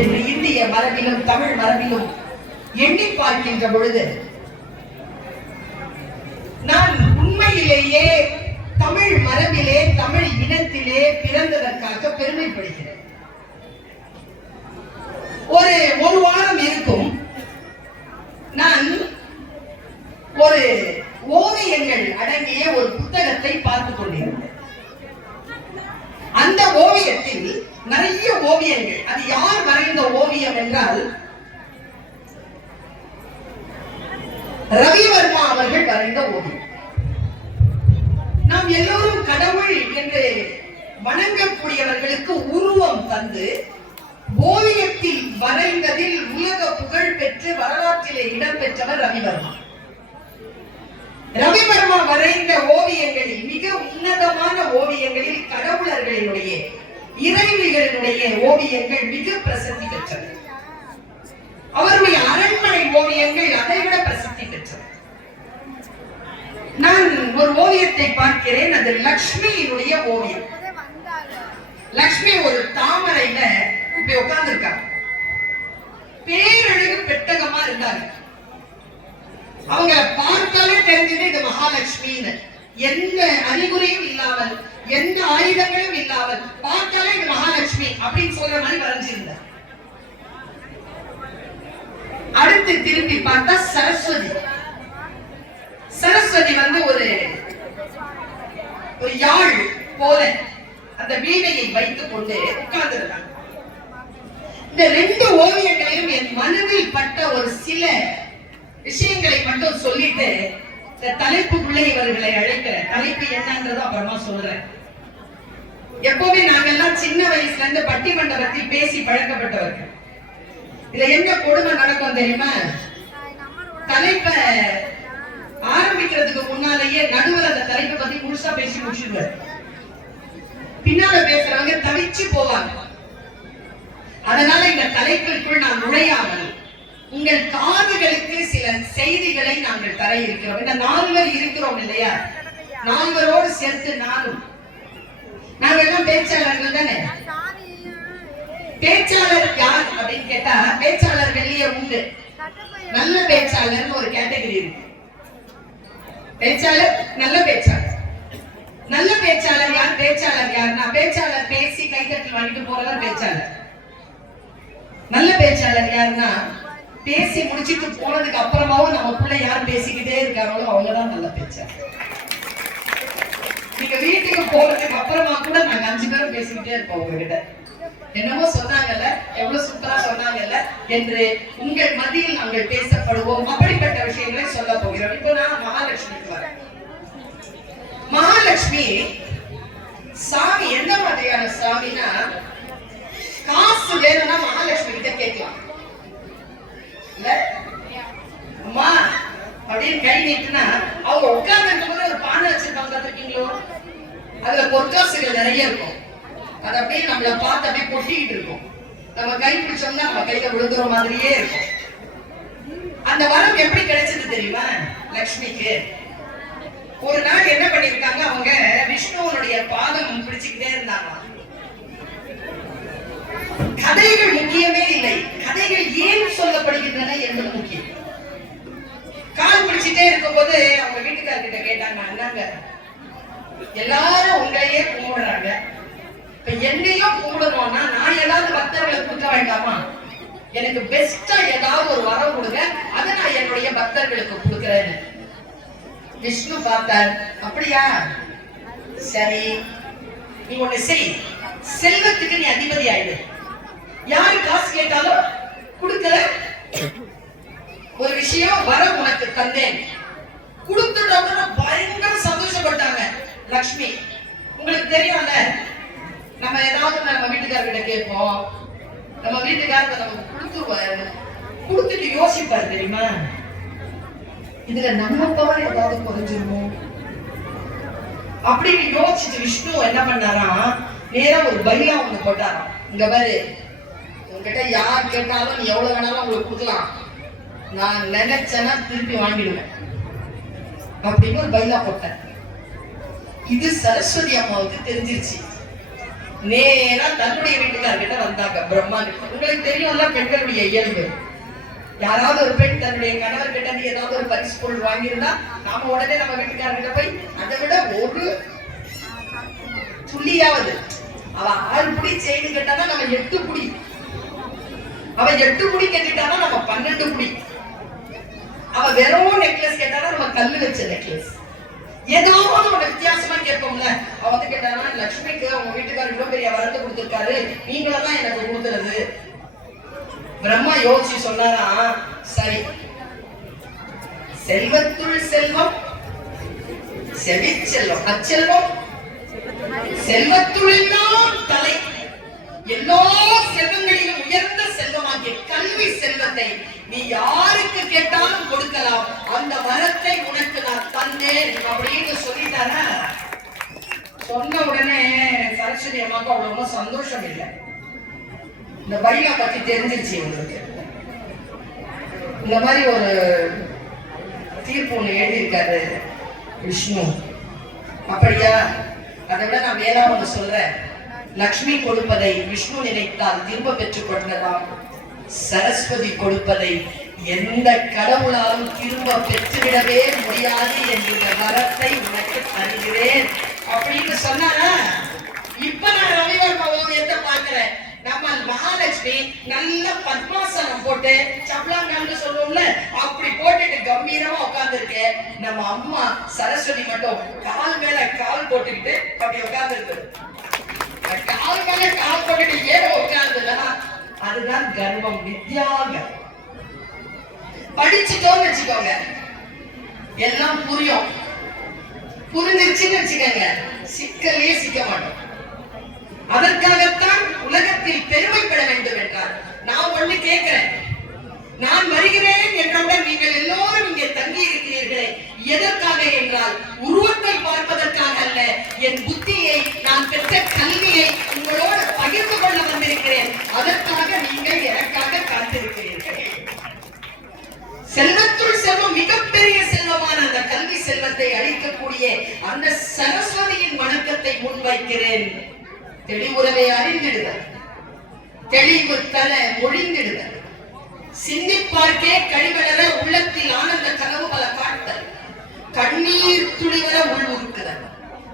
என்று இந்திய மரபிலும் தமிழ் மரபிலும் எண்ணி பார்க்கின்ற பொழுது நான் உண்மையிலேயே தமிழ் மரபிலே தமிழ் இனத்திலே பிறந்ததற்காக பெருமைப்படுகிறேன். ஒரு வாரம் இருக்கும், நான் ஒரு ஓவியங்கள் அடங்கிய ஒரு புத்தகத்தை பார்த்துக் கொண்டிருந்தேன். அந்த ஓவியத்தில் நிறைய ஓவியங்கள், அது யார் வரைந்த ஓவியம் என்றால் ரவிவர்மா அவர்கள் வரைந்த ஓவியம். நாம் எல்லோரும் கடவுள் என்று வணங்கக்கூடியவர்களுக்கு உருவம் தந்து ஓவியத்தில் வரைந்ததில் உலக புகழ் பெற்று வரலாற்றிலே இடம்பெற்றவர் ரவிவர்மா. ரவிவர்மா வரைந்த ஓவியங்களில் மிக உன்னதமான ஓவியங்களில் கடவுளர்களினுடைய இறைவிகளினுடைய ஓவியங்கள் மிக பிரசித்தி பெற்றன. அவருடைய அரண்மனை ஓவியங்கள் அதைவிட பிரசித்தி பெற்றன. நான் ஒரு ஓவியத்தை பார்க்கிறேன், அது லக்ஷ்மியினுடைய ஓவியம். லக்ஷ்மி ஒரு தாமரையில இப்படி உட்கார்ந்து இருக்காங்க, பேரழகு பெட்டகமா இருந்தாங்க. அவங்க பார்த்தாலே தெரிஞ்சது இது மகாலட்சுமின்னு. எந்த அறிகுறியும் இல்லாமல், எந்த ஆயுதங்களும் இல்லாமல் பார்த்தாலே இது மகாலட்சுமி அப்படின்னு சொல்ற மாதிரி வரைஞ்சிருந்தார். அடுத்து திரும்பி பார்த்தா சரஸ்வதி. சரஸ்வதி வந்து ஒரு யாழ் போல அந்த வீணையை வைத்துக் கொண்டு உட்கார்ந்திருந்தாங்க. இந்த ரெண்டு ஓவியங்களிலும் என் மனதில் பட்ட ஒரு சில விஷயங்களை மட்டும் சொல்லிட்டு இந்த தலைப்புக்குள்ளே இவர்களை அழைக்கிறேன். தலைப்பு என்னன்றது அப்புறமா சொல்றேன். எப்பவுமே நாங்கெல்லாம் சின்ன வயசுல இருந்து பட்டி மண்டபத்தில் பேசி பழக்கப்பட்டவர்கள். இதுல என்ன கொடுமை நடக்கும் தெரியுமா? தலைப்பை ஆரம்பிக்கிறதுக்கு முன்னாலேயே நடுவர் அந்த தலைப்பை பத்தி முழுசா பேசி முடிச்சுடுவார். பின்னால பேசுறவங்க தவிச்சு போவாங்க. அதனால இந்த தலைப்பிற்குள் நான் நுழையாமல் உங்கள் காதுகளுக்கு சில செய்திகளை நாங்கள் தர இருக்கிறோம். இந்த 4 பேர் இருக்கிறோம் இல்லையா? 4 பேரோடு சேர்த்து நானும், நாங்கள் எல்லாம் பேச்சாளர்கள் தானே. பேச்சாளர் யார் அப்படின்னு கேட்டா பேச்சாளர்களே உண்டு. நல்ல பேச்சாளர் ஒரு கேட்டகரி இருக்கு. பேச்சாளர், நல்ல பேச்சாளர். நல்ல பேச்சாளர் யார்? பேச்சாளர் யாருன்னா பேச்சாளர் பேசி கைத்தட்டல் வாங்கிட்டு போறவர் பேச்சாளர். நல்ல பேச்சாளர் யாருன்னா பேசி முடிச்சிட்டு போனதுக்கு அப்புறமாவும் நம்ம பிள்ளை யார் பேசிக்கிட்டே இருக்காங்களோ அவங்கதான் நல்ல பேச்சாளர். நீங்க வீட்டுக்கு போனதுக்கு அப்புறமா கூட நாங்க 5 பேரும் பேசிக்கிட்டே இருப்போம் உங்ககிட்ட. என்னமோ சொன்னாங்கல்ல, எவ்வளவு சூப்பரா சொன்னாங்கல்ல என்று உங்கள் மத்தியில் நாங்கள் பேசப்படுவோம். அப்படிப்பட்ட விஷயங்களை சொல்ல போகிறோம். இப்போ நான் மகாலட்சுமிக்கு வரேன். மகாலட்சுமி சாமி எந்த மாதிரியான சாமினா, காசு வேணும்னா மகாலட்சுமி கிட்ட கேட்கலாம். அம்மா அப்படின்னு கை நீட்டுனா அவங்க உட்கார்ந்து இருக்கும்போது ஒரு பானை வச்சிருப்பாங்க, பார்த்திருக்கீங்களோ? அதுல பொற்காசுகள் நிறைய இருக்கும். அது அப்படியே நம்மள பார்த்து அப்படியே கொட்டிக்கிட்டு இருக்கும். நம்ம கை பிடிச்சோம்னா நம்ம கையில விழுந்துற மாதிரியே இருக்கும். அந்த வரம் எப்படி கிடைச்சது தெரியுமா லக்ஷ்மிக்கு? ஒரு நாள் என்ன பண்ணிருக்காங்க, அவங்க விஷ்ணுவனுடைய பாதம் பிடிச்சுக்கிட்டே இருந்தாங்க. கதைகள் முக்கியமே இல்லை, கதைகள் ஏன் சொல்லப்படுகின்றன என்பது முக்கியம். கால் பிடிச்சிட்டே இருக்கும் போது அவங்க வீட்டுக்காரர்கிட்ட கேட்டாங்க, அண்ணாங்க எல்லாரும் உங்களையே கும்பிடுறாங்க, இப்ப என்னையும் கும்பிடணும்னா நான் ஏதாவது பக்தர்களை கொடுக்க வேண்டாமா? எனக்கு பெஸ்டா ஏதாவது ஒரு வரம் கொடுங்க, அதை நான் என்னுடைய பக்தர்களுக்கு கொடுக்கிறேன்னு. விஷ்ணு பார்த்தார். அப்படியா, சரி நீ ஒண்ணு செய், செல்வத்துக்கு நீ அதிபதி ஆயிடு. யாரு காசு கேட்டாலும் கொடுக்கல, ஒரு விஷயம் வர உனக்கு தந்தேன் கொடுத்துட்டோம்னா பயங்கர சந்தோஷப்பட்டாங்க லக்ஷ்மி. உங்களுக்கு தெரியும்ல, நம்ம ஏதாவது நம்ம வீட்டுக்காரர்கிட்ட கேட்போம், நம்ம வீட்டுக்காரர் நமக்கு கொடுத்துருவாரு, கொடுத்துட்டு யோசிப்பாரு தெரியுமா, இதுல நம்ம பவர் ஏதாவது குறைஞ்சிருமோ அப்படின்னு யோசிச்சு விஷ்ணு என்ன பண்ணாராம், நேரா ஒரு பையா ஒண்ணு போட்டாராம். இங்க பாரு, உங்ககிட்ட யார் கேட்டாலும் நீ எவ்வளவு வேணாலும் உங்களுக்கு கொடுக்கலாம், நான் நினைச்சேன்னா திருப்பி வாங்கிடுவேன் அப்படின்னு ஒரு பைலா போட்டேன். இது சரஸ்வதி அம்மாவுக்கு தெரிஞ்சிருச்சு. நேரா தன்னுடைய வீட்டுக்காரர்கிட்ட வந்தாங்க பிரம்மா கிட்ட. உங்களுக்கு தெரியும்ல பெண்களுடைய இயல்பு. யாராவது ஒரு பெண் தன்னுடைய கணவர் கிட்ட ஏதாவது ஒரு பரிசு பொருள் வாங்கியிருந்தா நாம உடனே நம்ம வீட்டுக்காரர்கிட்ட போய் அதை விட ஒரு துள்ளியாவது அவ 6 புடி செயின் கேட்டானா நம்ம 8 புடி, அவ 8 புடி கேட்டானா நம்ம 12 புடி, அவ வெறும் நெக்லஸ் கேட்டானா நம்ம கல்லு வச்ச நெக்லஸ். ஏதோ ஒரு வித்தியாசமா கேட்போம்ல. அவ வந்து கேட்டானா லட்சுமிக்கு அவங்க வீட்டுக்காரர் இவ்வளவு பெரிய வரத்து கொடுத்திருக்காரு, நீங்களெல்லாம் எனக்கு கொடுத்துறது. பிரம்மா யோசிச்சு சொன்னாரா, சரி செல்வத்துள் செல்வம் செவிச்செல்வம் அச்செல்வம் செல்வத்துள் எல்லாம் தலை, எல்லா செல்வங்களிலும் உயர்ந்த செல்வமாகிய கல்வி செல்வத்தை நீ யாருக்கு கேட்டாலும் கொடுக்கலாம், அந்த வரத்தை உனக்கு நான் தந்தேன் அப்படின்னு சொல்லிட்டாரா. சொன்ன உடனே சரஸ்வதி அம்மாவுக்கு அவ்வளவு சந்தோஷம் இல்லை. இந்த பையா பத்தி தெரிஞ்சிருச்சு உங்களுக்கு. இந்த மாதிரி ஒரு தீர்ப்பு ஒண்ணு எழுதியிருக்காரு விஷ்ணு. அப்படியா? அதை விட நான் வேணா ஒண்ணு சொல்றேன். லக்ஷ்மி கொடுப்பதை விஷ்ணு நினைத்தால் திரும்ப பெற்றுக் கொண்டதாம், சரஸ்வதி கொடுப்பதை எந்த கடவுளாலும் திரும்ப பெற்றுவிடவே முடியாது என்கிற வரத்தை உனக்கு தருகிறேன் அப்படின்னு சொன்னாரா. இப்ப நான் ரவிவர்மா ஓவியத்தை பார்க்கிறேன். நம்ம மகாலட்சுமி நல்ல பத்மாசனம் போட்டு சப்ளாங்கன்னு சொல்லுவோம்ல, அப்படி போட்டுட்டு கம்பீரமா உட்கார்ந்து இருக்கு. நம்ம அம்மா சரஸ்வதி மட்டும் கால் மேல கால் போட்டுக்கிட்டு அப்படி உட்கார்ந்து இருக்கு. கால் மேல கால் போட்டுட்டு ஏற உட்கார்ந்துனா அதுதான் கர்வம், வித்யாகம். படிச்சுட்டோம்னு வச்சுக்கோங்க, எல்லாம் புரியும். புரிஞ்சிருச்சுன்னு வச்சுக்கோங்க, சிக்கலே சிக்க மாட்டோம். அதற்காகத்தான் உலகத்தில் பெருமைப்பட வேண்டும் என்றார். நான் ஒண்ணு கேட்கிறேன், நான் வருகிறேன் என்றவுடன் நீங்கள் எல்லோரும் இங்கே தங்கி இருக்கிறீர்களே, எதற்காக என்றால் உருவத்தை பார்ப்பதற்காக அல்ல, என் புத்தியை நான் பெற்ற கல்வியை உங்களோடு பகிர்ந்து கொள்ள வந்திருக்கிறேன். அதற்காக நீங்கள் எனக்காக காத்திருக்கிறீர்கள். செல்வத்துள் செல்வம் மிகப்பெரிய செல்வமான அந்த கல்வி செல்வத்தை அளிக்கக்கூடிய அந்த சரஸ்வதியின் வணக்கத்தை முன்வைக்கிறேன். தெளிவுறவை அறிந்திடுதல், தெளிவு தர மொழிந்திடுதல், சிந்திப்பார்க்கே கழிவளர உள்ளத்தில் ஆனந்த கனவு பல காட்டல், கண்ணீர் துளிவர உள்வுறுக்குதல்,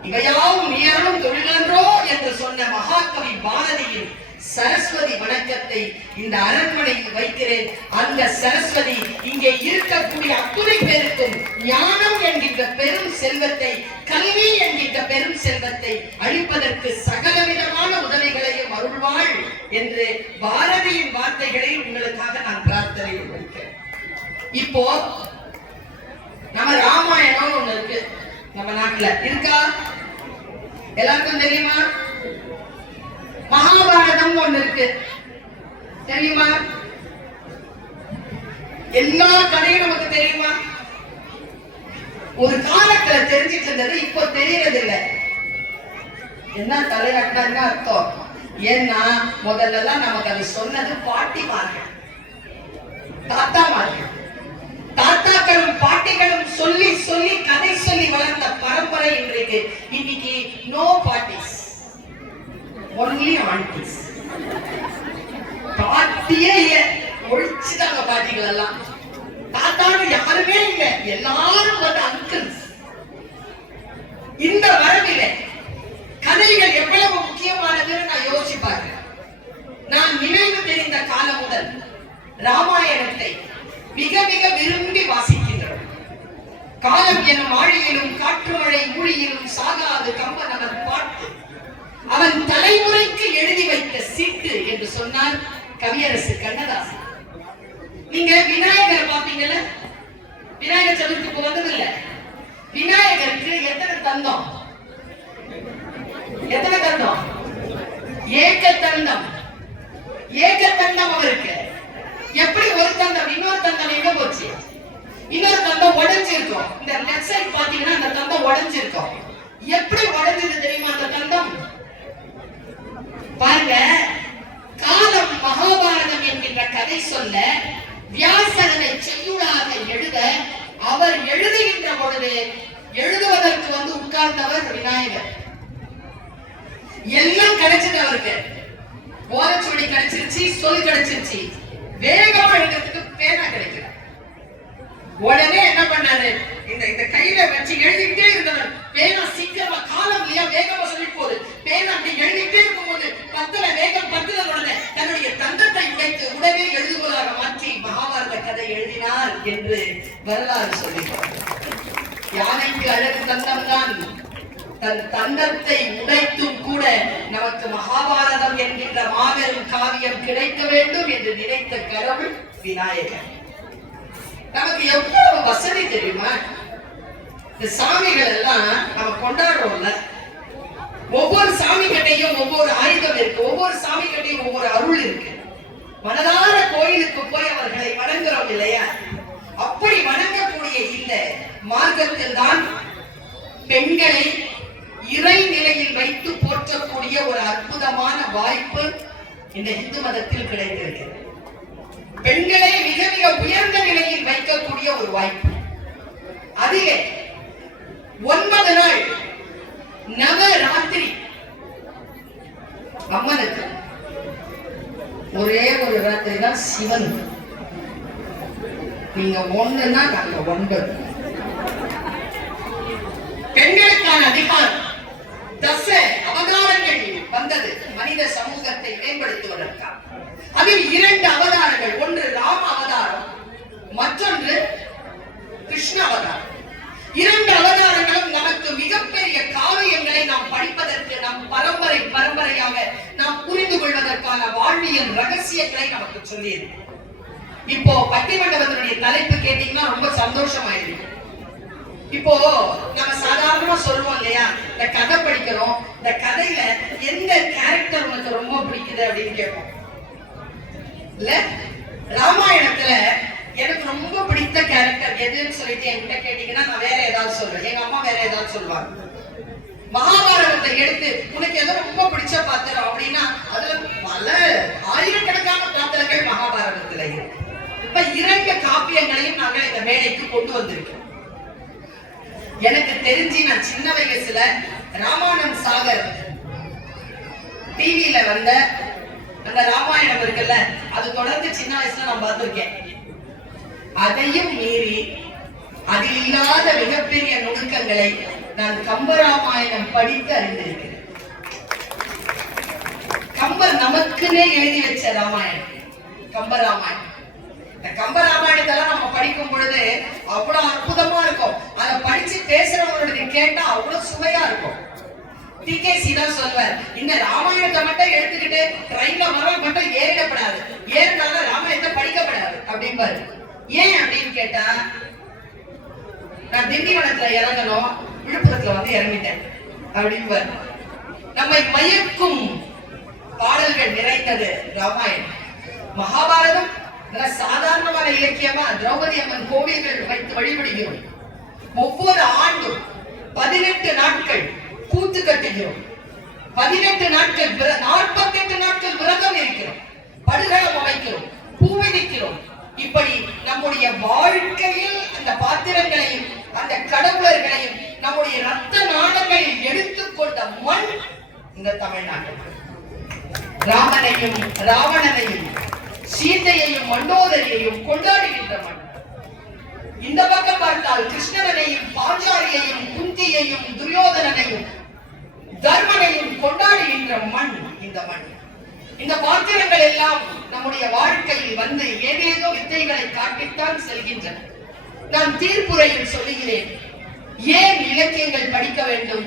இவையாவும் நீரும் தொழிலன்றோ என்று சொன்ன மகாகவி பாரதியின் சரஸ்வதி வணக்கத்தை இந்த அரண்மனையில் வைக்கிறேன். அந்த சரஸ்வதி இங்கே இருக்கக்கூடிய அத்துணை பேருக்கும் ஞானம் என்கின்ற பெரும் செல்வத்தை, கல்வி என்கின்ற பெரும் செல்வத்தை அளிப்பதற்கு சகலவிதமான உதவிகளையும் அருள்வாள் என்று பாரதியின் வார்த்தைகளை உங்களுக்காக நான் பிரார்த்தனை வைக்கிறேன். இப்போ நம்ம ராமாயணம் ஒண்ணு இருக்கு, நம்ம நாட்டுல இருக்கா? எல்லாருக்கும் தெரியுமா? மகாபாரதம் ஒண்ணு இருக்கு, தெரியுமா? எல்லா கதையும் நமக்கு தெரியுமா? ஒரு காலத்துல தெரிஞ்சிட்டு இருந்தது, இப்போ தெரியறது இல்லை. என்ன தலையாட்டினா அர்த்தம்? ஏன்னா முதல்ல எல்லாம் நமக்கு அது சொன்னது பாட்டிமார்கள், தாத்தாமார்கள். தாத்தாக்களும் பாட்டிகளும் சொல்லி சொல்லி கதை சொல்லி வளர்ந்த பரம்பரை இன்றைக்கு. இன்னைக்கு நோ பாட்டிஸ், ஒன்லி ஆண்டிஸ். பாட்டியே இல்ல, ஒழிச்சுட்டாங்க பாட்டிகள் எல்லாம். தாத்தான்னு யாருமே இல்ல, எல்லாரும் வந்து அங்கிள்ஸ். இந்த வரவில்லை கதைகள் எவ்வளவு முக்கியமானதுன்னு நான் யோசிச்சு பார்க்கிறேன். நான் நினைவு தெரிந்த காலம் முதல் ராமாயணத்தை மிக மிக விரும்பி வாசிக்கின்றோம். காலம் எனும் ஆழியிலும் காற்று மழை மூழியிலும் சாகாது கம்பன் அவன் பாட்டு, அவன் தலைமுறைக்கு எழுதி வைத்த சீட்டு என்று சொன்னார் கவியரசு கண்ணதாசன். நீங்க விநாயகரை பாப்பீங்கல்ல, விநாயகர் சதுர்த்திக்கு வந்ததில்ல. விநாயகருக்கு எத்தனை தந்தம்? எத்தனை தந்தம்? ஏக தந்தம். ஏக தந்தம் அவருக்கு. எப்படி ஒரு தந்தம் இன்னொரு தந்தம் எங்க போச்சு? இன்னொரு தந்தம் உடைஞ்சிருக்கும். இந்த லெஃப்ட் சைடு பாத்தீங்கன்னா அந்த தந்தம் உடைஞ்சிருக்கும். எப்படி உடைஞ்சது தெரியுமா அந்த தந்தம்? பாருங்க, காலம் மகாபாரதம் என்கின்ற கதை சொல்ல வியாசகனை செய்யுளாக எழுத அவர் எழுதுகின்ற பொழுது எழுதுவதற்கு வந்து உட்கார்ந்தவர் விநாயகர். எல்லாம் கிடைச்சது அவருக்கு. ஓலைச்சுவடி கிடைச்சிருச்சு, சொல் கிடைச்சிருச்சு. வேகமா எழுதுறதுக்கு பேனா கிடைக்கல. உடனே என்ன பண்ணாரு, இந்த கையில வச்சு எழுதிக்கிட்டே இருந்தவர். பேனா சீக்கிரமா, காலம் இல்லையா, வேகமா சொல்லி போகுது. பேனா அப்படி எழுதிக்கிட்டே இருக்கும்போது வேகம் பத்துல உடனே தன்னுடைய தந்தத்தை உடைத்து உடனே எழுதுவதாக மாற்றி மகாபாரத கதை எழுதினார் என்று வரலாறு சொல்லுகிறார். யானைக்கு அழகு தந்தம் தான். தன் தந்தத்தை உடைத்தும் கூட நமக்கு மகாபாரதம் என்கின்ற மாபெரும் காவியம் கிடைக்க வேண்டும் என்று நினைத்த கடவுள் விநாயகர். நமக்கு எவ்வளவு வசதி தெரியுமா? இந்த சாமிகள் எல்லாம் நம்ம கொண்டாடுறோம்ல, ஒவ்வொரு சாமி கிட்டையும் ஒவ்வொரு ஆயுதம் இருக்கு, ஒவ்வொரு சாமி கிட்டையும் ஒவ்வொரு அருள் இருக்கு. மனதார கோயிலுக்கு போய் அவர்களை வணங்குறோம் இல்லையா? அப்படி வணங்கக்கூடிய இந்த மார்க்கத்தில் தான் பெண்களை இறை நிலையில் வைத்து போற்றக்கூடிய ஒரு அற்புதமான வாய்ப்பு இந்த இந்து மதத்தில் கிடைத்திருக்கிறது. பெண்களை மிக மிக உயர்ந்த நிலையில் வைக்கக்கூடிய ஒரு வாய்ப்பு. அதிலே 9 நாள் நவராத்திரி அம்மனுக்கு. ஒரே ஒரு ராத்திரி தான் சிவன். நீங்க ஒண்ணுன்னா நாங்க 9. பெண்களுக்கான அதிகாரம், தச அவதாரங்கள் வந்தது மனித சமூகத்தை மேம்படுத்துவதற்காக. அதில் 2 அவதாரங்கள், ஒன்று ராம அவதாரம், மற்றொன்று கிருஷ்ண அவதாரம். 2 அவதாரங்களும் நமக்கு மிகப்பெரிய காவியங்களை நாம் படிப்பதற்கு, நம் பரம்பரையாக நாம் புரிந்து கொள்வதற்கான வாழ்வியல் ரகசியங்களை நமக்கு சொல்லியது. இப்போ பட்டிமண்டபத்தினுடைய தலைப்பு கேட்டீங்கன்னா ரொம்ப சந்தோஷமாயிருக்கு. இப்போ நம்ம சாதாரணமா சொல்லுவோம் இல்லையா, இந்த கதை படிக்கிறோம், இந்த கதையில எந்த கேரக்டர் உனக்கு ரொம்ப பிடிக்குது அப்படின்னு கேட்போம் இல்ல. ராமாயணத்துல எனக்கு ரொம்ப பிடித்த கேரக்டர் எதுன்னு சொல்லிட்டு என்கிட்ட கேட்டீங்கன்னா நான் வேற ஏதாவது சொல்றேன், எங்க அம்மா வேற ஏதாவது சொல்லுவாங்க. மகாபாரதத்தை எடுத்து உனக்கு எதோ ரொம்ப பிடிச்ச பாத்திரம் அப்படின்னா அதுல பல ஆயிரக்கணக்கான பாத்திரங்கள் மகாபாரதத்துல இருக்கு. இப்ப 2 காப்பியங்களையும் நாங்கள் இந்த மேடைக்கு கொண்டு வந்திருக்கோம். எனக்கு தெரிஞ்சு நான் சின்ன வயசுல ராமாயணம் சாகர் டிவியில வந்த அந்த ராமாயணம் இருக்குல்ல, அது தொடர்ந்து சின்ன வயசுல நான் பார்த்திருக்கேன். அதையும் மீறி அதில் இல்லாத மிகப்பெரிய நுணுக்கங்களை நான் கம்பராமாயணம் படித்து அறிந்திருக்கிறேன். கம்பர் நமக்குன்னே எழுதி வச்ச ராமாயணம் கம்பராமாயணம். கம்பராமாயணத்தெல்லாம் நம்ம படிக்கும் பொழுது அவ்வளவு அற்புதமா இருக்கும். அதை படிச்சு பேசுறவங்களுக்கு கேட்டா அவ்வளவு சுவையா இருக்கும். டிகேசி தான் சொல்வார், இந்த ராமாயணத்தை மட்டும் எடுத்துக்கிட்டு ட்ரெயின்ல மரம் மட்டும் ஏறிடப்படாது, ஏறினாலும் ராமாயணத்தை படிக்கப்படாது அப்படின்பாரு. ஏன் அப்படின்னு கேட்டா, நான் திண்டிவனத்துல இறங்கணும், விழுப்புரத்துல வந்து இறங்கிட்டேன் அப்படின்பாரு. நம்மை மயக்கும் பாடல்கள் நிறைந்தது ராமாயணம். மகாபாரதம் சாதாரணமான இலக்கியமா திரௌபதி அம்மன் கோவில்கள் வைத்து வழிபடுகிறோம். ஒவ்வொரு ஆண்டும் 18 நாட்கள் கூத்து கட்டுகிறோம், 18 நாட்கள் 48 நாட்கள் விரதம் இருக்கிறோம், படுகளம் அமைக்கிறோம், பூ விதிக்கிறோம். இப்படி நம்முடைய வாழ்க்கையில் அந்த பாத்திரங்களையும் அந்த கடவுளர்களையும் நம்முடைய ரத்த நாணங்களில் எடுத்துக்கொண்ட மண் இந்த தமிழ்நாடு. ராமனையும் ராவணனையும் சீதையையும் மண்டோதரியையும் கொண்டாடுகின்ற மண். இந்த பக்கம் பார்த்தால் கிருஷ்ணனையும் பாஞ்சாலியையும் குந்தியையும் துரியோதனனையும் தர்மனையும் கொண்டாடுகின்ற மண் இந்த மண். இந்த பாத்திரங்கள் எல்லாம் நம்முடைய வாழ்க்கையில் வந்து ஏதேதோ வித்தைகளை காட்டித்தான் செல்கின்றன. நான் தீர்ப்புரையில் சொல்லுகிறேன், ஏன் இலக்கியங்கள் படிக்க வேண்டும்,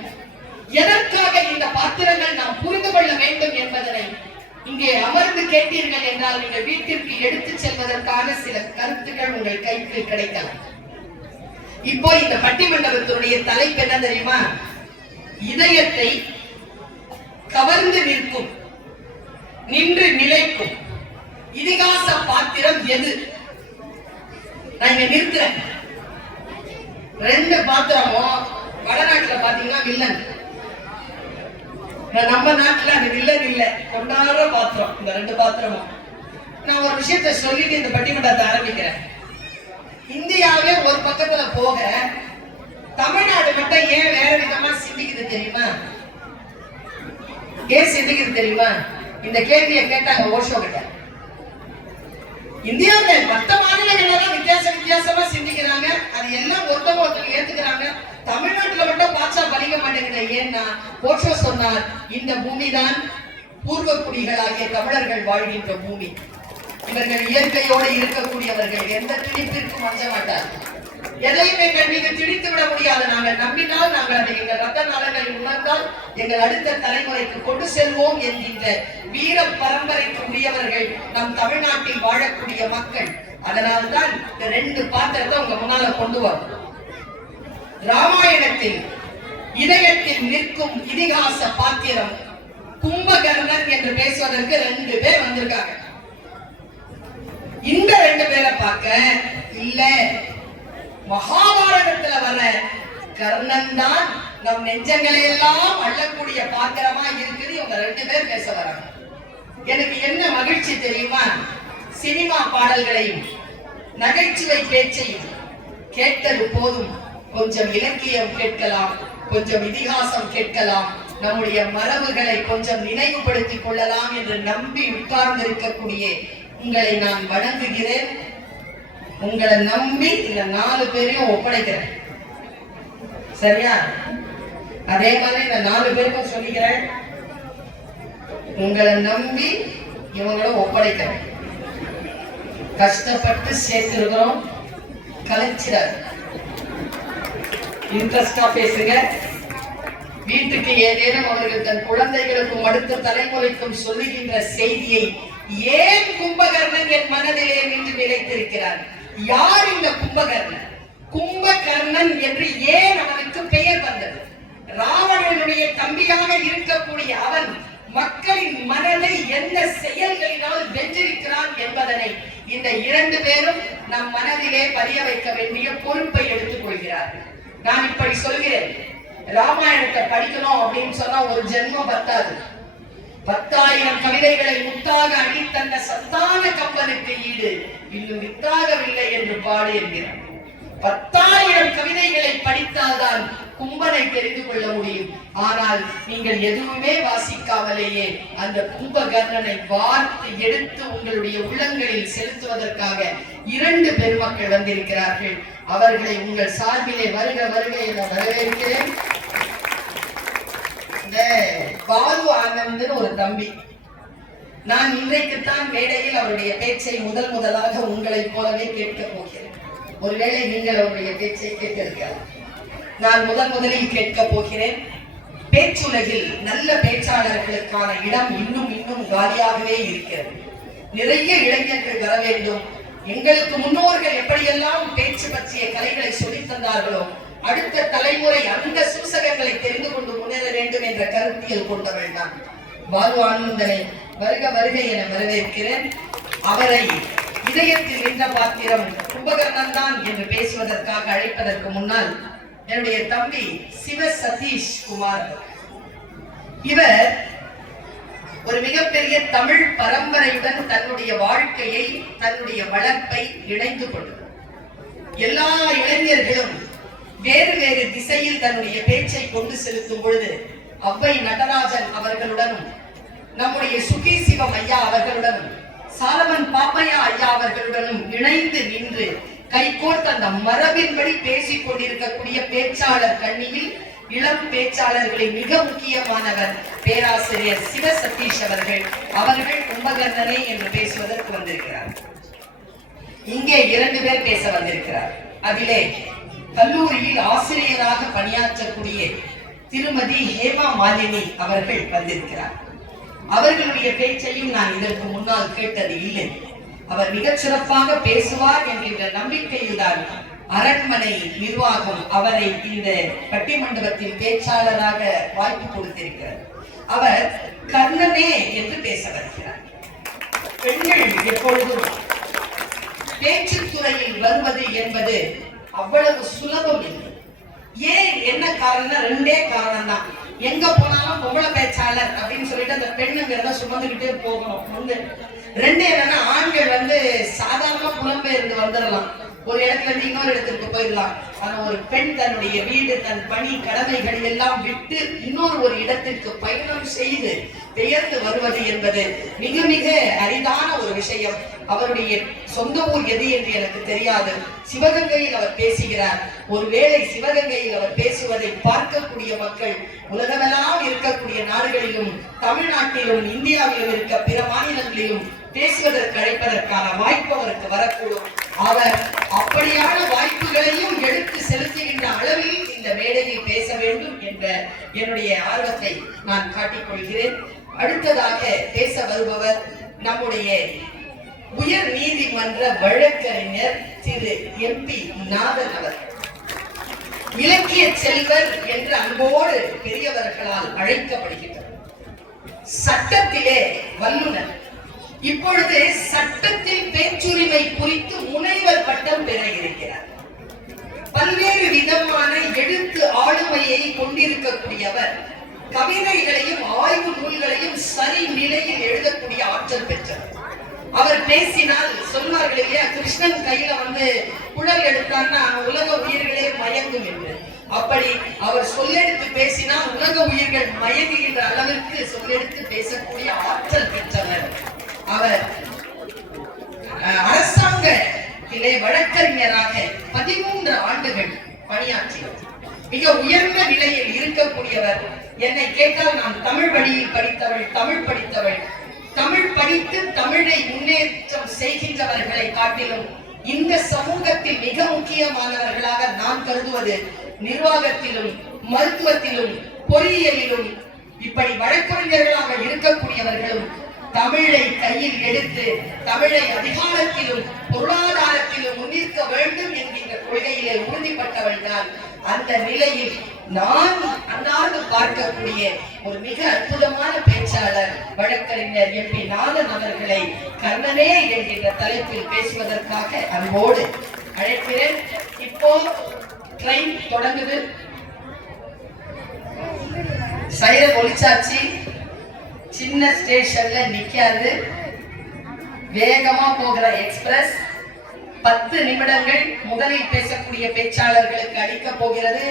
எதற்காக இந்த பாத்திரங்கள் நாம் புரிந்து கொள்ள வேண்டும் என்பதனை இங்கே அமர்ந்து கேட்டீர்கள் என்றால் நீங்கள் வீட்டிற்கு எடுத்து செல்வதற்கான சில கருத்துக்கள் உங்கள் கைக்கு கிடைக்கலாம். இப்போ இந்த பட்டிமண்டபத்தினுடைய தலைப்பு என்ன தெரியுமா? இதயத்தை கவர்ந்து நிற்கும், நின்று நிலைக்கும் இதிகாச பாத்திரம் எது? நான் இங்க நிறுத்துறேன். 2 பாத்திரமும் வடநாட்டுல பாத்தீங்கன்னா வில்லன், நம்ம நாட்டுல அது வில்லன் இல்ல, கொண்டாடுற பாத்திரம். இந்த 2 பாத்திரமும் நான் ஒரு விஷயத்த சொல்லிட்டு இந்த பட்டிமன்றத்தை ஆரம்பிக்கிறேன். இந்தியாவே ஒரு பக்கத்துல போக தமிழ்நாடு மட்டும் ஏன் வேற விதமா சிந்திக்குது தெரியுமா? ஏன் சிந்திக்குது தெரியுமா? இந்த கேள்வியை கேட்டாங்க ஓஷோ கிட்ட. இந்தியாவில் மற்ற மாநிலங்கள் வித்தியாசமா சிந்திக்கிறாங்க. அது எல்லாம் ஒருத்தவங்க ஏத்துக்கிறாங்க. தமிழ்நாட்டுல மட்டும் பாச்சா பலிக்க மாட்டேங்குது. ஏன்னா ஓஷோ சொன்னார், இந்த பூமி தான் பூர்வ குடிகளாகிய தமிழர்கள் வாழ்கின்ற பூமி. இவர்கள் இயற்கையோடு இருக்கக்கூடியவர்கள், எந்த திணிப்பிற்கும் அஞ்ச மாட்டார்கள். எதையும் எங்கள் மீது திணித்து விட முடியாது. நாங்கள் நம்பினால், நாங்கள் அதை எங்கள் ரத்த நாளங்களில் உணர்ந்தால் எங்கள் அடுத்த தலைமுறைக்கு கொண்டு செல்வோம் என்கின்ற வீர பரம்பரைக்கு உரியவர்கள் நம் தமிழ்நாட்டில் வாழக்கூடிய மக்கள். அதனால்தான் இந்த 2 பாத்திரத்தை உங்க முன்னால கொண்டு வரும். ராமாயணத்தில் இதயத்தில் நிற்கும் இதிகாச பாத்திரம் கும்பகர்ணன் என்று பேசுவதற்கு 2 பேர் வந்திருக்காங்க. இந்த 2 பேரை பார்க்க இல்ல, மகாபாரதத்துல வர கர்ணன் தான் நம் நெஞ்சங்களை எல்லாம் அள்ளக்கூடிய பாத்திரமா இருக்குது. இவங்க 2 பேர் பேச வராங்க. எனக்கு என்ன மகிழ்ச்சி தெரியுமா? சினிமா பாடல்களையும் நகைச்சுவை பேச்சையும் கேட்டது போதும், கொஞ்சம் இலக்கியம் கேட்கலாம், கொஞ்சம் இதிகாசம் கேட்கலாம், நம்முடைய மரபுகளை கொஞ்சம் நினைவுபடுத்திக் கொள்ளலாம் என்று நம்பி உட்கார்ந்திருக்கக்கூடிய உங்களை நான் வணங்குகிறேன். உங்களை நம்பி இந்த 4 பேரையும் ஒப்படைக்கிறேன். சரியா? அதே மாதிரி இந்த 4 பேருக்கும் சொல்லிக்கிறேன், உங்களை நம்பி இவங்களை ஒப்படைக்கிறேன். கஷ்டப்பட்டு சேர்த்திருக்கிறோம், கலைச்சிடாது. இன்ட்ரெஸ்டா பேசுங்க. வீட்டுக்கு ஏதேனும் அவர்கள் தன் குழந்தைகளுக்கும் அடுத்த தலைமுறைக்கும் சொல்லுகின்ற செய்தியை, ஏன் கும்பகர்ணன் என் மனதிலே நின்று நிலைத்திருக்கிறார்? யார் இந்த கும்பகர்ணன்? கும்பகர்ணன் என்று ஏன் அவனுக்கு பெயர் வந்தது? ராவணனுடைய தம்பியாக இருக்கக்கூடிய அவன் மக்களின் மனதை எந்த செயல்களினால் வென்றிருக்கிறான் என்பதனை இந்த 2 பேரும் நம் மனதிலே பதிய வைக்க வேண்டிய பொறுப்பை எடுத்துக் கொள்கிறார்கள். நான் இப்படி சொல்கிறேன், ராமாயணத்தை படிக்கணும் அப்படின்னு சொன்னா ஒரு ஜென்மம் பத்தாது. 10,000 கவிதைகளை முத்தாக அடித்தந்த சத்தான கம்பனுக்கு ஈடு இன்னும் வித்தாகவில்லை என்று பாடு என்கிறார். 10,000 கவிதைகளை படித்தால்தான் கும்பனை தெரிந்து கொள்ள முடியும். ஆனால் நீங்கள் எதுவுமே வாசிக்காமலேயே அந்த கும்பகர்ணனை வார்த்து எடுத்து உங்களுடைய உள்ளங்களில் செலுத்துவதற்காக 2 பெருமக்கள் வந்திருக்கிறார்கள். அவர்களை உங்கள் சார்பிலே வருக வருக என வரவேற்கிறேன். இந்த பாலு ஆனந்த் ஒரு தம்பி, நான் இன்றைக்குத்தான் மேடையில் அவருடைய பேச்சை முதலாக உங்களைப் போலவே கேட்க போகிறேன். ஒருவேளை நீங்கள் அவருடைய பேச்சை கேட்டிருக்கலாம். நான் முதலில் கேட்க போகிறேன். பேச்சுலகில் நல்ல பேச்சாளர்களுக்கான இடம் இன்னும் காலியாகவே இருக்கிறது. நிறைய இளைஞர்கள் வர வேண்டும். எங்களுக்கு முன்னோர்கள் எப்படியெல்லாம் பேச்சு பற்றிய கலைகளை சொல்லித் தந்தார்களோ, அடுத்த தலைமுறை அந்த சூசகங்களை தெரிந்து கொண்டு முன்னேற வேண்டும் என்ற கருத்தியல் கொண்ட வேண்டாம். பாலு ஆனந்தனை வருக வருக என வரவேற்கிறேன். அவரை இதயத்தில் நின்ற பாத்திரம் கும்பகர்ணன் தான் என்று பேசுவதற்காக அழைப்பதற்கு முன்னால் என்னுடைய தம்பி சிவ சதீஷ் குமார், இவர் ஒரு மிகப்பெரிய தமிழ் பரம்பரையுடன் தன்னுடைய வாழ்க்கையை, தன்னுடைய வளர்ப்பை இணைந்து கொண்டது. எல்லா இளைஞர்களும் வேறு வேறு திசையில் தன்னுடைய பேச்சை கொண்டு செலுத்தும் பொழுது அவ்வை நடராஜன் அவர்களுடனும், நம்முடைய சுகி சிவம் ஐயா அவர்களுடனும், சாலமன் பாப்பையா ஐயா அவர்களுடனும் இணைந்து நின்று கைகோர்த்த அந்த மரபின்படி பேசிக் கொண்டிருக்கக்கூடிய பேச்சாளர் கண்ணியில் இளம் பேச்சாளர்களில் மிக முக்கியமானவர் பேராசிரியர் சிவ சதீஷ் அவர்கள். அவர்கள் கும்பகர்ணனே என்று பேசுவதற்கு வந்திருக்கிறார். இங்கே 2 பேர் பேச வந்திருக்கிறார். அதிலே கல்லூரியில் ஆசிரியராக பணியாற்றக்கூடிய திருமதி ஹேமா மாலினி அவர்கள் வந்திருக்கிறார். அவர்களுடைய பேச்சையும் நான் இதற்கு முன்னால் கேட்டது இல்லை. அவர் மிகச் சிறப்பாக பேசுவார் என்கின்ற நம்பிக்கையில் தான் அரண்மனை நிர்வாகம் அவரை இந்த பட்டிமண்டபத்தில் பேச்சாளராக வாய்ப்பு கொடுத்திருக்கிறார். அவர் கர்ணனே என்று பேச வருகிறார். பெண்கள் எப்பொழுதும் பேச்சுத்துறையில் வருவது என்பது அவ்வளவு சுலபம் இல்லை. ஏன், என்ன காரணம்? 2 காரணம் தான். எங்க போனாலும் பொம்பளை பேச்சாளர் அப்படின்னு சொல்லிட்டு அந்த பெண்ணுங்கிறத சுமந்துகிட்டே போகணும். 2 என்னன்னா, ஆண்கள் சாதாரண புலம்பெயர்ந்து வந்துடலாம். ஒரு இடத்துல இருந்து இன்னொரு இடத்திற்கு போயிடலாம். ஆனா ஒரு பெண் தன்னுடைய வீடு, தன் பணி கடமைகளை எல்லாம் விட்டு இன்னொரு ஒரு இடத்திற்கு பயணம் செய்து பெயர்ந்து வருவது என்பது மிக மிக அரிதான ஒரு விஷயம். அவருடைய சொந்த ஊர் எது என்று எனக்கு தெரியாது. சிவகங்கையில் அவர் பேசுகிறார். ஒருவேளை சிவகங்கையில் அவர் பேசுவதை பார்க்கக்கூடிய மக்கள் உலகமெல்லாம் இருக்கக்கூடிய நாடுகளிலும், தமிழ்நாட்டிலும், இந்தியாவிலும் இருக்க பிற மாநிலங்களிலும் பேசுவதற்கு அழைப்பதற்கான வாய்ப்பு அவருக்கு வரக்கூடும். அவர் அப்படியான வாய்ப்புகளையும் எடுத்து செலுத்துகின்ற அளவில் இந்த மேடையில் பேச வேண்டும் என்ற என்னுடைய ஆர்வத்தை நான் காட்டிக்கொள்கிறேன். அடுத்ததாக பேச வருபவர் நம்முடைய உயர் நீதிமன்ற வழக்கறிஞர் திரு MP நாதன் அவர்கள். இலக்கிய செல்வர் என்று அன்போடு பெரியவர்களால் அழைக்கப்படுகின்றனர். சட்டத்திலே வல்லுநர். இப்பொழுது சட்டத்தில் பேச்சுரிமை குறித்து முனைவர் பட்டம் பெற இருக்கிறார். பல்வேறு விதமான எழுத்து ஆளுமையை கொண்டிருக்கக்கூடியவர். கவிதைகளையும் ஆய்வு நூல்களையும் சரி நிலையில் எழுதக்கூடிய ஆற்றல் பெற்றவர். அவர் பேசினால் சொல்வார்கள் இல்லையா, கிருஷ்ணன் கையில குழல் எடுத்தான்னா உலக உயிர்களே மயங்கும் என்று. அப்படி அவர் சொல்லெடுத்து பேசினால் உலக உயிர்கள் மயங்குகின்ற அளவிற்கு சொல்லெடுத்து பேசக்கூடிய ஆற்றல் பெற்றவர். அவர் அரசாங்கத்திலே வழக்கறிஞராக 13 ஆண்டுகள் பணியாற்றினார். மிக உயர்ந்த நிலையில் இருக்கக்கூடியவர். என்னை கேட்டால் நான் தமிழ் வழியில் படித்தவள், தமிழ் படித்தவள். தமிழ் படித்து தமிழை முன்னேற்றம் செய்கின்றவர்களை காட்டிலும் இந்த சமூகத்தில் மிக முக்கியமானவர்களாக நான் கருதுவது நிர்வாகத்திலும், மருத்துவத்திலும், பொறியியலிலும் இப்படி வழக்கறிஞர்களாக இருக்கக்கூடியவர்களும் தமிழை கையில் எடுத்து தமிழை அதிகாரத்திலும் பொருளாதாரத்திலும் முன்னிற்க வேண்டும் என்கின்ற கொள்கையிலே உறுதிப்பட்டவள் தான். அந்த நிலையில் நான் அன்னார்ந்து பார்க்கக்கூடிய ஒரு மிக அற்புதமான பேச்சாளர் வழக்கறிஞர் MP நாதன் அவர்களை கர்ணனே என்கின்ற தலைப்பில் பேசுவதற்காக அன்போடு அழைக்கிறேன். இப்போ ட்ரெயின் தொடங்குது. சைரன் ஒலிச்சாச்சு. சின்ன ஸ்டேஷன்ல நிக்காது. வேகமா போகிற எக்ஸ்பிரஸ் 10 நிமிடங்கள் முதலில் பேசக்கூடிய பேச்சாளர்களுக்கு அளிக்க போகிறது.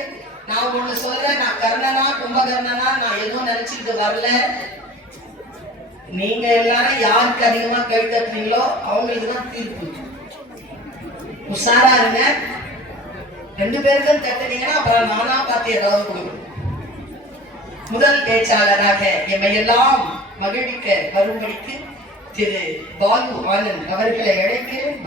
நான் ஒண்ணு சொல்றேன், நான் கர்ணனா கும்பகர்ணனா நான் எதுவும் நினைச்சிட்டு வரல. நீங்க எல்லாரும் யாருக்கு அதிகமா கை தட்டுறீங்களோ அவங்களுக்கு தான் தீர்ப்பு. உஷாரா இருங்க. 2 பேருக்கும் தட்டுனீங்கன்னா அப்புறம் நானா பார்த்து ஏதாவது கொடுக்கணும். முதல் பேச்சாளராக எம்மையெல்லாம் மகிழ்விக்க வரும்படிக்கு திரு பாலு ஆனந்த் அவர்களை அழைக்கிறேன்.